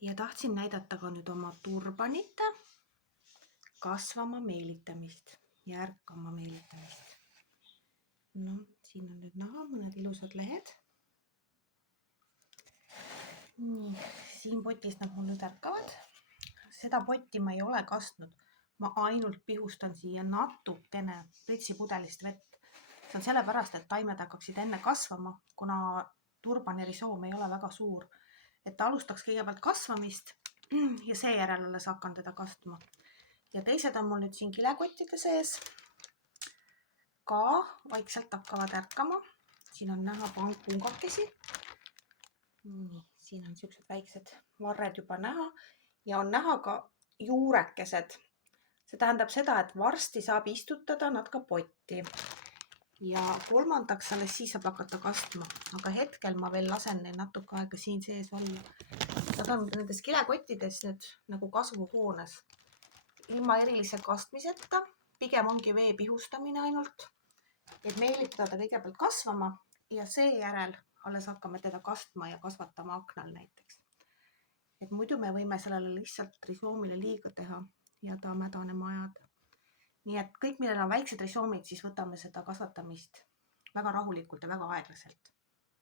Ja tahtsin näidata ka nüüd oma turbanite kasvama meelitamist ja ärkama meelitamist. No, siin on nüüd näha mõned ilusad lehed. Nii, siin potis nad mul nüüd ärkavad. Seda potti ma ei ole kastnud. Ma ainult pihustan siia natukene pritsipudelist vett. See on sellepärast, et taimed hakkaksid enne kasvama, kuna turbani risoom ei ole väga suur. Et ta alustaks kõigepealt kasvamist ja seejärel alles hakkan teda kastma. Ja teised on mul nüüd siin kilekottide sees. Ka vaikselt hakkavad ärkama. Siin on näha pungakesi. Nii, siin on siuksed väiksed varred juba näha ja on näha ka juurekesed. See tähendab seda, et varsti saab istutada nad ka potti. Ja kolmandaks alles siis saab hakata kastma, aga hetkel ma veel lasen neil natuke aega siin sees olla. Nad on nendes kilekottides nüüd nagu kasvuhoones. Ilma erilise kastmiseta, pigem ongi vee pihustamine ainult, et meelitada kõigepealt kasvama ja seejärel alles hakkame teda kastma ja kasvatama aknal näiteks. Et muidu me võime sellele lihtsalt risoomile liiga teha ja ta mädanema ajada. Nii et kõik, millel on väiksed risoomid, siis võtame seda kasvatamist väga rahulikult ja väga aeglaselt.